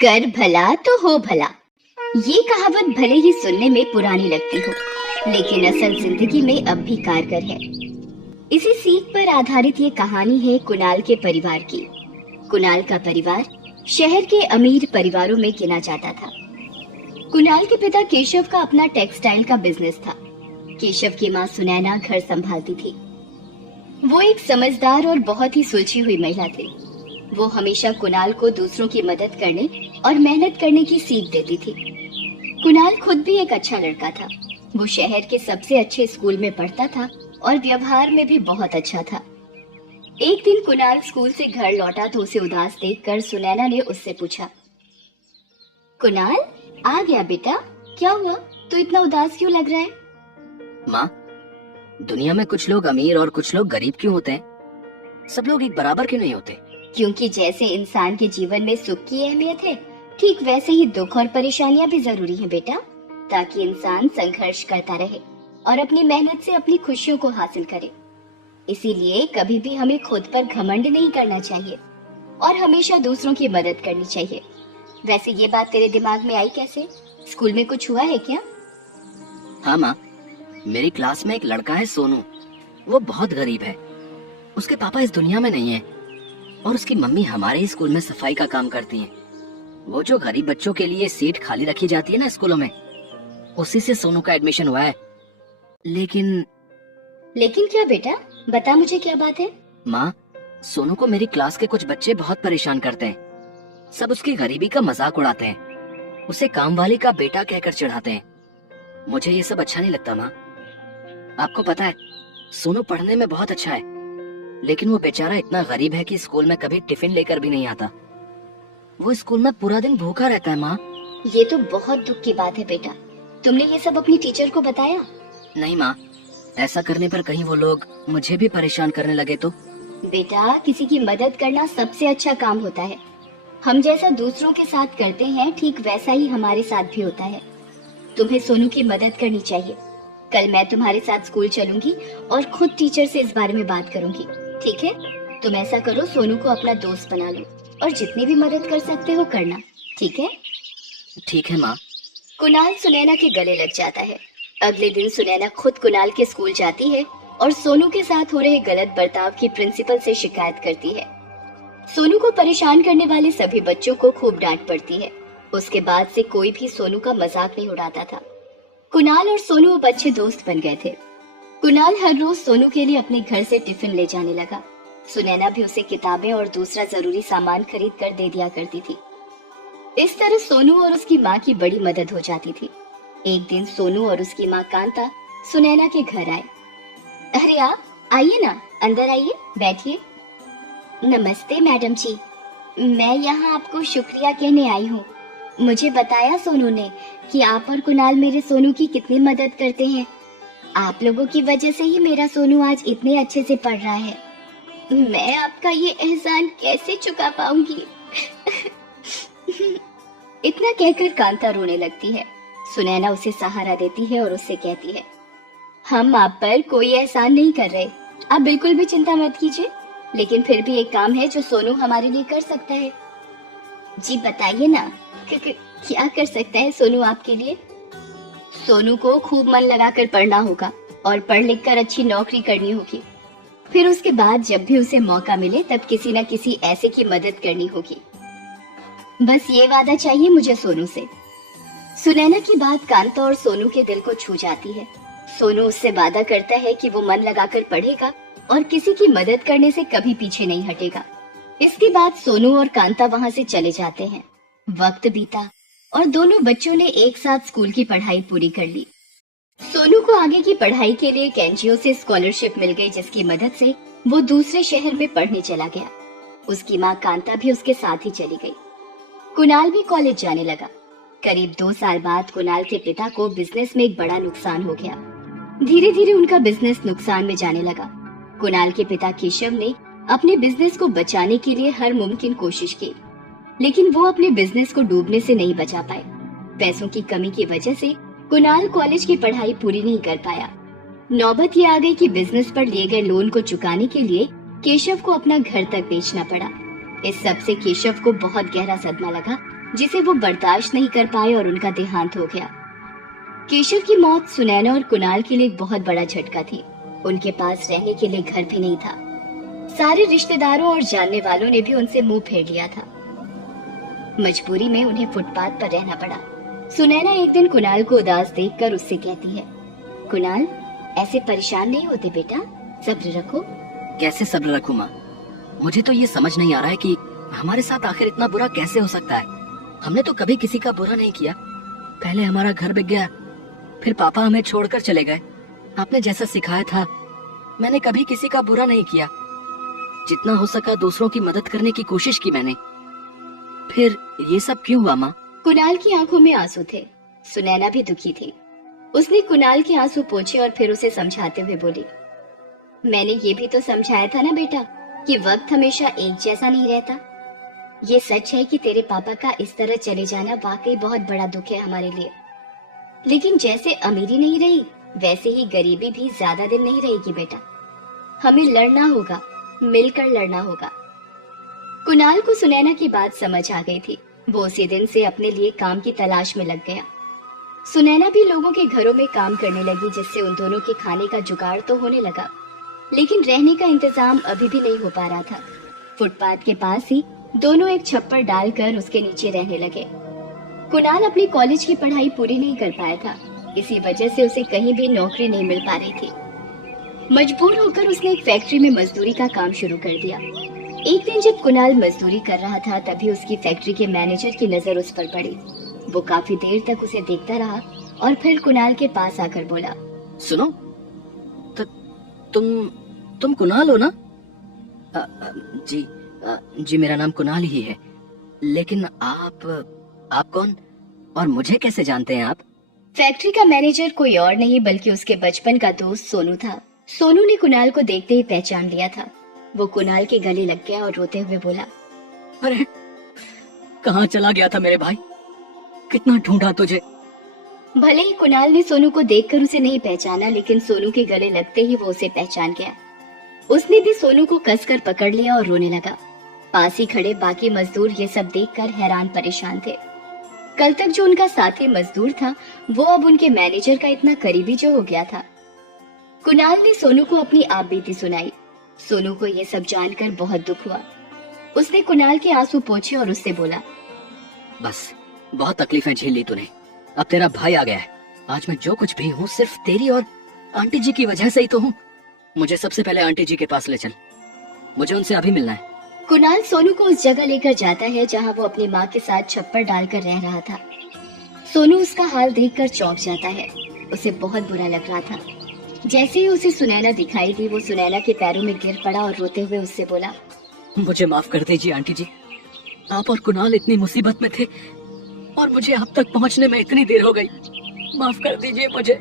कर भला तो हो भला। ये कहावत भले ही सुनने में पुरानी लगती हो, लेकिन असल जिंदगी में अब भी कारगर है। इसी सीख पर आधारित ये कहानी है कुणाल के परिवार की। कुणाल का परिवार शहर के अमीर परिवारों में गिना जाता था। कुणाल के पिता केशव का अपना टेक्सटाइल का बिजनेस था। केशव की माँ सुनैना घर संभालती थी। वो एक समझदार और बहुत ही सुलझी हुई महिला थी। वो हमेशा कुणाल को दूसरों की मदद करने और मेहनत करने की सीख देती थी। कुणाल खुद भी एक अच्छा लड़का था। वो शहर के सबसे अच्छे स्कूल में पढ़ता था और व्यवहार में भी बहुत अच्छा था। एक दिन कुणाल स्कूल से घर लौटा तो उसे उदास देखकर सुनैना ने उससे पूछा, कुणाल आ गया बेटा, क्या हुआ, तू इतना उदास क्यों लग रहा है? माँ, दुनिया में कुछ लोग अमीर और कुछ लोग गरीब क्यों होते हैं? सब लोग एक बराबर क्यों नहीं होते? क्योंकि जैसे इंसान के जीवन में सुख की अहमियत है, ठीक वैसे ही दुख और परेशानियां भी जरूरी हैं बेटा, ताकि इंसान संघर्ष करता रहे और अपनी मेहनत से अपनी खुशियों को हासिल करे। इसीलिए कभी भी हमें खुद पर घमंड नहीं करना चाहिए और हमेशा दूसरों की मदद करनी चाहिए। वैसे ये बात तेरे दिमाग में आई कैसे? स्कूल में कुछ हुआ है क्या? हाँ माँ, मेरी क्लास में एक लड़का है सोनू। वो बहुत गरीब है। उसके पापा इस दुनिया में नहीं है और उसकी मम्मी हमारे ही स्कूल में सफाई का काम करती है। वो जो गरीब बच्चों के लिए सीट खाली रखी जाती है ना स्कूलों में, उसी से सोनू का एडमिशन हुआ है। लेकिन क्या बेटा, बता मुझे, क्या बात है? माँ, सोनू को मेरी क्लास के कुछ बच्चे बहुत परेशान करते हैं। सब उसकी गरीबी का मजाक उड़ाते हैं, उसे काम वाली का बेटा कहकर चिढ़ाते हैं। मुझे ये सब अच्छा नहीं लगता माँ। आपको पता है, सोनू पढ़ने में बहुत अच्छा है, लेकिन वो बेचारा इतना गरीब है कि स्कूल में कभी टिफिन लेकर भी नहीं आता। वो स्कूल में पूरा दिन भूखा रहता है माँ। ये तो बहुत दुख की बात है बेटा। तुमने ये सब अपनी टीचर को बताया? नहीं माँ, ऐसा करने पर कहीं वो लोग मुझे भी परेशान करने लगे तो? बेटा, किसी की मदद करना सबसे अच्छा काम होता है। हम जैसा दूसरों के साथ करते हैं, ठीक वैसा ही हमारे साथ भी होता है। तुम्हें सोनू की मदद करनी चाहिए। कल मैं तुम्हारे साथ स्कूल चलूंगी और खुद टीचर से इस बारे में बात करूंगी, ठीक है? तुम ऐसा करो, सोनू को अपना दोस्त बना लो और जितनी भी मदद कर सकते हो करना, ठीक है? ठीक है माँ। कुणाल सुनैना के गले लग जाता है। अगले दिन सुनैना खुद कुणाल के स्कूल जाती है और सोनू के साथ हो रहे गलत बर्ताव की प्रिंसिपल से शिकायत करती है। सोनू को परेशान करने वाले सभी बच्चों को खूब डांट पड़ती है। उसके बाद से कोई भी सोनू का मजाक नहीं उड़ाता था। कुणाल और सोनू अब अच्छे दोस्त बन गए थे। कुणाल हर रोज सोनू के लिए अपने घर से टिफिन ले जाने लगा। सुनैना भी उसे किताबें और दूसरा जरूरी सामान खरीद कर दे दिया करती थी। इस तरह सोनू और उसकी माँ की बड़ी मदद हो जाती थी। एक दिन सोनू और उसकी माँ कांता सुनैना के घर आए। अरे आप आइए ना, अंदर आइए, बैठिए। नमस्ते मैडम जी, मैं यहाँ आपको शुक्रिया कहने आई हूँ। मुझे बताया सोनू ने कि आप और कुणाल मेरे सोनू की कितनी मदद करते हैं। आप लोगों की वजह से ही मेरा सोनू आज इतने अच्छे से पढ़ रहा है। मैं आपका ये एहसान कैसे चुका पाऊंगी? इतना कहकर कांता रोने लगती है। सुनैना उसे सहारा देती है और उससे कहती है, हम आप पर कोई एहसान नहीं कर रहे, आप बिल्कुल भी चिंता मत कीजिए। लेकिन फिर भी एक काम है जो सोनू हमारे लिए कर सकता है। जी बताइए ना, क्या कर सकता है सोनू आपके लिए? सोनू को खूब मन लगाकर पढ़ना होगा और पढ़ लिख कर अच्छी नौकरी करनी होगी। फिर उसके बाद जब भी उसे मौका मिले तब किसी न किसी ऐसे की मदद करनी होगी। बस ये वादा चाहिए मुझे सोनू से। सुनैना की बात कांता और सोनू के दिल को छू जाती है। सोनू उससे वादा करता है कि वो मन लगाकर पढ़ेगा और किसी की मदद करने से कभी पीछे नहीं हटेगा। इसके बाद सोनू और कांता वहाँ से चले जाते हैं। वक्त बीता और दोनों बच्चों ने एक साथ स्कूल की पढ़ाई पूरी कर ली। सोनू को आगे की पढ़ाई के लिए एक एनजीओ से स्कॉलरशिप मिल गई, जिसकी मदद से वो दूसरे शहर में पढ़ने चला गया। उसकी माँ कांता भी उसके साथ ही चली गई। कुणाल भी कॉलेज जाने लगा। करीब 2 साल बाद कुणाल के पिता को बिजनेस में एक बड़ा नुकसान हो गया। धीरे धीरे उनका बिजनेस नुकसान में जाने लगा। कुणाल के पिता केशव ने अपने बिजनेस को बचाने के लिए हर मुमकिन कोशिश की, लेकिन वो अपने बिजनेस को डूबने से नहीं बचा पाए। पैसों की कमी की वजह से कुणाल कॉलेज की पढ़ाई पूरी नहीं कर पाया। नौबत ये आ गई कि बिजनेस पर लिए गए लोन को चुकाने के लिए केशव को अपना घर तक बेचना पड़ा। इस सब से केशव को बहुत गहरा सदमा लगा जिसे वो बर्दाश्त नहीं कर पाए और उनका देहांत हो गया। केशव की मौत सुनैना और कुणाल के लिए एक बहुत बड़ा झटका थी। उनके पास रहने के लिए घर भी नहीं था। सारे रिश्तेदारों और जानने वालों ने भी उनसे मुंह फेर लिया था। मजबूरी में उन्हें फुटपाथ पर रहना पड़ा। सुनैना एक दिन कुणाल को उदास देखकर उससे कहती है, कुणाल, ऐसे परेशान नहीं होते बेटा, सब्र रखो। कैसे सब्र रखूं माँ? मुझे तो ये समझ नहीं आ रहा है कि हमारे साथ आखिर इतना बुरा कैसे हो सकता है। हमने तो कभी किसी का बुरा नहीं किया। पहले हमारा घर बिक गया, फिर पापा हमें छोड़कर चले गए। आपने जैसा सिखाया था, मैंने कभी किसी का बुरा नहीं किया। जितना हो सका दूसरों की मदद करने की कोशिश की मैंने। फिर ये सब क्यों हुआ माँ? कुणाल की आंखों में आंसू थे। सुनैना भी दुखी थी। उसने कुणाल के आंसू पोंछे और फिर उसे समझाते हुए बोली, मैंने ये भी तो समझाया था ना बेटा कि वक्त हमेशा एक जैसा नहीं रहता। ये सच है कि तेरे पापा का इस तरह चले जाना वाकई बहुत बड़ा दुख है हमारे लिए, लेकिन जैसे अमीरी नहीं रही वैसे ही गरीबी भी ज्यादा दिन नहीं रहेगी बेटा। हमें लड़ना होगा, मिलकर लड़ना होगा। कुणाल को सुनैना की बात समझ आ गई थी। वो उसी दिन से अपने लिए काम की तलाश में लग गया। सुनैना भी लोगों के घरों में काम करने लगी, जिससे उन दोनों के खाने का जुगाड़ तो होने लगा, लेकिन रहने का इंतजाम अभी भी नहीं हो पा रहा था। फुटपाथ के पास ही दोनों एक छप्पर डालकर उसके नीचे रहने लगे। कुणाल अपनी कॉलेज की पढ़ाई पूरी नहीं कर पाया था, इसी वजह से उसे कहीं भी नौकरी नहीं मिल पा रही थी। मजबूर होकर उसने एक फैक्ट्री में मजदूरी का काम शुरू कर दिया। एक दिन जब कुणाल मजदूरी कर रहा था, तभी उसकी फैक्ट्री के मैनेजर की नजर उस पर पड़ी। वो काफी देर तक उसे देखता रहा और फिर कुणाल के पास आकर बोला, सुनो, तुम कुणाल हो ना? जी मेरा नाम कुणाल ही है, लेकिन आप कौन और मुझे कैसे जानते हैं आप? फैक्ट्री का मैनेजर कोई और नहीं बल्कि उसके बचपन का दोस्त सोनू था। सोनू ने कुणाल को देखते ही पहचान लिया था। वो कुणाल के गले लग गया और रोते हुए बोला, अरे कहाँ चला गया था मेरे भाई? कितना ढूंढा तुझे। भले ही कुणाल ने सोनू को देखकर उसे नहीं पहचाना, लेकिन सोनू के गले लगते ही वो उसे पहचान गया। उसने भी सोनू को कसकर पकड़ लिया और रोने लगा। पास ही खड़े बाकी मजदूर ये सब देखकर हैरान परेशान थे। कल तक जो उनका साथी मजदूर था, वो अब उनके मैनेजर का इतना करीबी जो हो गया था। कुणाल ने सोनू को अपनी आपबीती सुनाई। सोनू को ये सब जानकर बहुत दुख हुआ। उसने कुणाल के आंसू पोंछे और उससे बोला, बस बहुत तकलीफें झेल ली तूने, अब तेरा भाई आ गया है। आज मैं जो कुछ भी हूँ सिर्फ तेरी और आंटी जी की वजह से ही तो हूँ। मुझे सबसे पहले आंटी जी के पास ले चल, मुझे उनसे अभी मिलना है। कुणाल सोनू को उस जगह लेकर जाता है जहाँ वो अपनी माँ के साथ छप्पर डालकर रह रहा था। सोनू उसका हाल देखकर चौंक जाता है। उसे बहुत बुरा लग रहा था। जैसे ही उसे सुनैना दिखाई दी, वो सुनैना के पैरों में गिर पड़ा और रोते हुए उससे बोला, मुझे माफ कर दीजिए आंटी जी, आप और कुणाल इतनी मुसीबत में थे और मुझे आप तक पहुंचने में इतनी देर हो गई। माफ कर दीजिए मुझे।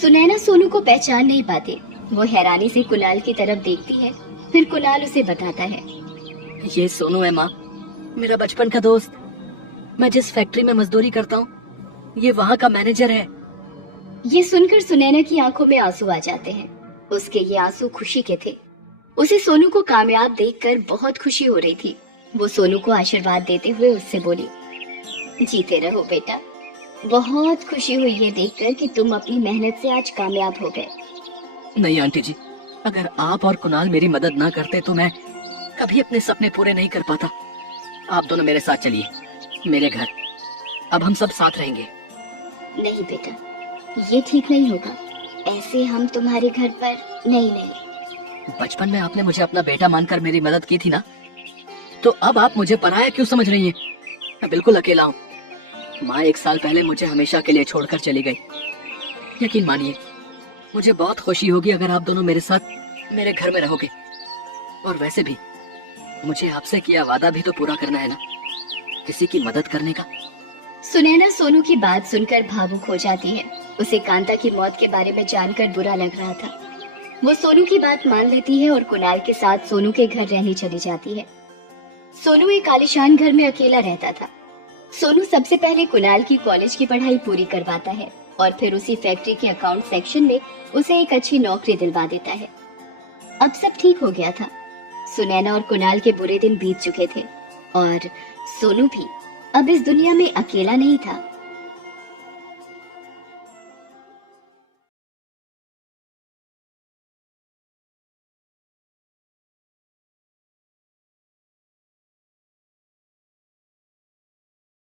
सुनैना सोनू को पहचान नहीं पाती। वो हैरानी से कुणाल की तरफ देखती है, फिर कुणाल उसे बताता है, ये सोनू है माँ, मेरा बचपन का दोस्त। मैं जिस फैक्ट्री में मजदूरी करता हूँ, ये वहाँ का मैनेजर है। ये सुनकर सुनैना की आंखों में आंसू आ जाते हैं। उसके ये आंसू खुशी के थे। उसे सोनू को कामयाब देखकर बहुत खुशी हो रही थी। वो सोनू को आशीर्वाद देते हुए उससे बोली, जीते रहो बेटा, बहुत खुशी हुई है देखकर कि तुम अपनी मेहनत से आज कामयाब हो गए। नहीं आंटी जी, अगर आप और कुणाल मेरी मदद ना करते तो मैं कभी अपने सपने पूरे नहीं कर पाता। आप दोनों मेरे साथ चलिए मेरे घर, अब हम सब साथ रहेंगे। नहीं बेटा, ये ठीक नहीं होगा। ऐसे हम तुम्हारे घर पर नहीं। बचपन में आपने मुझे अपना बेटा मानकर मेरी मदद की थी ना, तो अब आप मुझे पराया क्यों समझ रही हैं? मैं बिल्कुल अकेला हूँ। माँ 1 साल पहले मुझे हमेशा के लिए छोड़कर चली गई। यकीन मानिए, मुझे बहुत खुशी होगी अगर आप दोनों मेरे साथ मेरे घर में रहोगे। और वैसे भी मुझे आपसे किया वादा भी तो पूरा करना है ना, किसी की मदद करने का। सुनैना सोनू की बात सुनकर भावुक हो जाती है। उसे कांता की मौत के बारे में जानकर बुरा लग रहा था। वो सोनू की बात मान लेती है और कुणाल के साथ सोनू के घर रहने चली जाती है। सोनू एक आलीशान घर में अकेला रहता था। सोनू सबसे पहले कुणाल की कॉलेज की पढ़ाई पूरी करवाता है और फिर उसी फैक्ट्री के अकाउंट सेक्शन में उसे एक अच्छी नौकरी दिलवा देता है। अब सब ठीक हो गया था। सुनैना और कुणाल के बुरे दिन बीत चुके थे और सोनू भी। अब इस दुनिया में अकेला नहीं था।